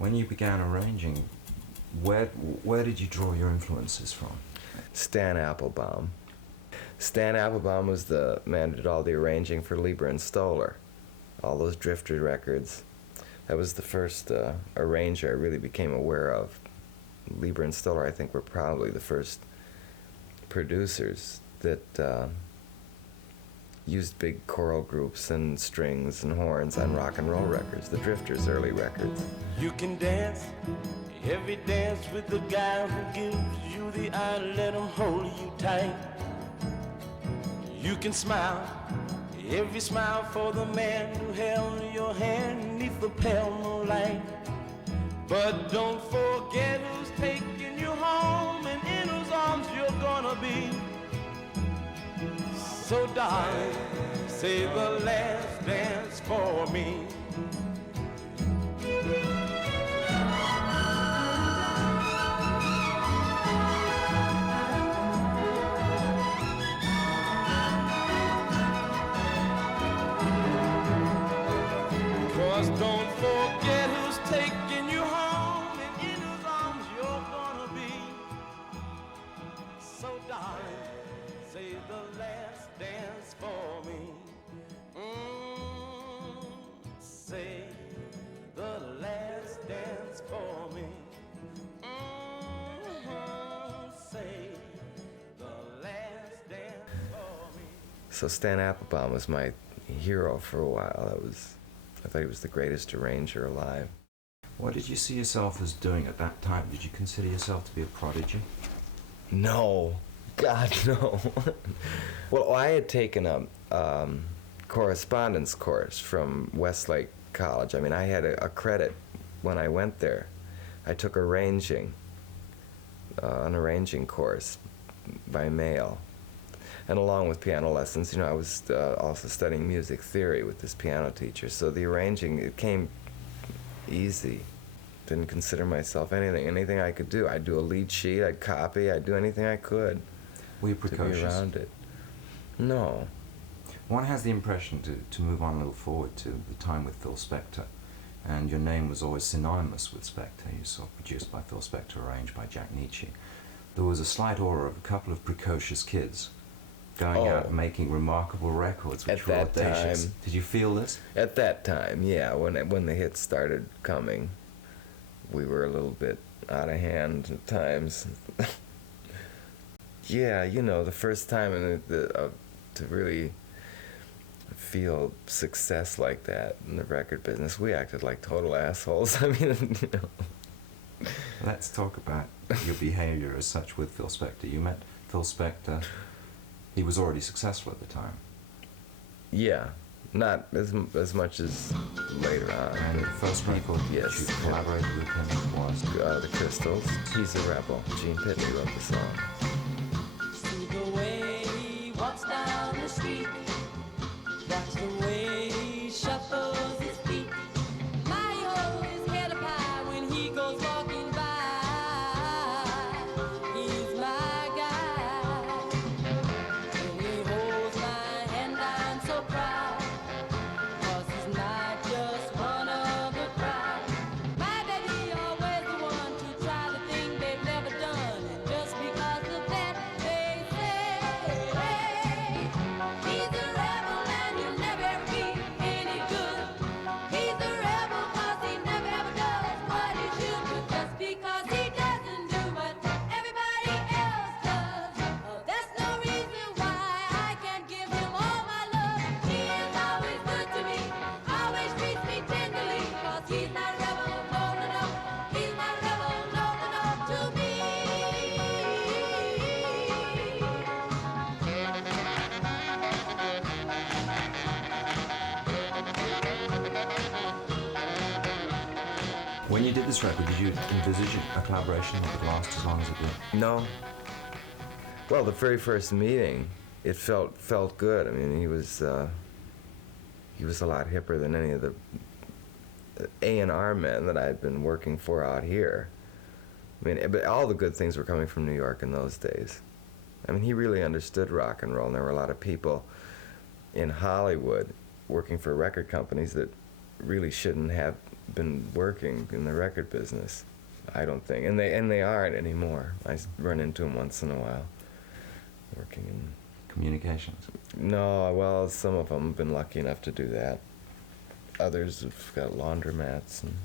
When you began arranging, where did you draw your influences from? Stan Applebaum. Stan Applebaum was the man who did all the arranging for Lieber and Stoller, all those Drifter records. That was the first arranger I really became aware of. Lieber and Stoller, I think, were probably the first producers that used big choral groups and strings and horns on rock and roll records, the Drifters' early records. You can dance every dance with the guy who gives you the eye, let him hold you tight. You can smile every smile for the man who held your hand neath the pale moonlight. But don't forget who's taking you home and in whose arms you're gonna be. So darling, say the last dance for me. Don't forget who's taking you home and in whose arms you're gonna be. So darling, say the last dance for me. Say the last dance for me. Say the last dance for me. So Stan Applebaum was my hero for a while. I thought he was the greatest arranger alive. What did you see yourself as doing at that time? Did you consider yourself to be a prodigy? No. God, no. Well, I had taken a correspondence course from Westlake College. I mean, I had a credit when I went there. I took an arranging course by mail. And along with piano lessons, I was also studying music theory with this piano teacher. So the arranging, it came easy. Didn't consider myself anything I could do. I'd do a lead sheet, I'd copy, I'd do anything I could. Were you precocious? To be around it. No. One has the impression, to move on a little forward to the time with Phil Spector, and your name was always synonymous with Spector. You saw produced by Phil Spector, arranged by Jack Nitzsche. There was a slight aura of a couple of precocious kids going out and making remarkable records which were audacious. Time, did you feel this? At that time, yeah. When the hits started coming, we were a little bit out of hand at times. Yeah, the first time to really feel success like that in the record business, we acted like total assholes. I mean, Let's talk about your behavior as such with Phil Spector. You met Phil Spector. He was already successful at the time. Yeah, not as much as later on. And the first record you collaborated with him was? The Crystals. He's a Rebel. Gene Pitney wrote the song. See the way he walks down the street, that's the way he shuffles his feet. My, he holds his head up high when he goes walking by. He's my guy. And he holds my hand, I'm so proud, 'cause he's not just one of the crowd. My baby always the one to try the thing they've never done, and just because of that they say, hey, he's a rebel and he'll never ever be any good. He's a rebel 'cause he never ever does what he should, but just because he doesn't do what everybody else does, that's no reason why I can't give him all my love. He is always good to me, always treats me tenderly, 'cause he's not a rebel, no, no, no. He's not a rebel, no, no, no, to me. When you did this record, did you envisage a collaboration that would last as long as it did? No. Well, the very first meeting, it felt good. I mean, he was a lot hipper than any of the A&R men that I had been working for out here. I mean, but all the good things were coming from New York in those days. I mean, he really understood rock and roll, and there were a lot of people in Hollywood working for record companies that really shouldn't have been working in the record business. I don't think, and they aren't anymore. I run into them once in a while, working in Communications. No, well, some of them have been lucky enough to do that. Others have got laundromats and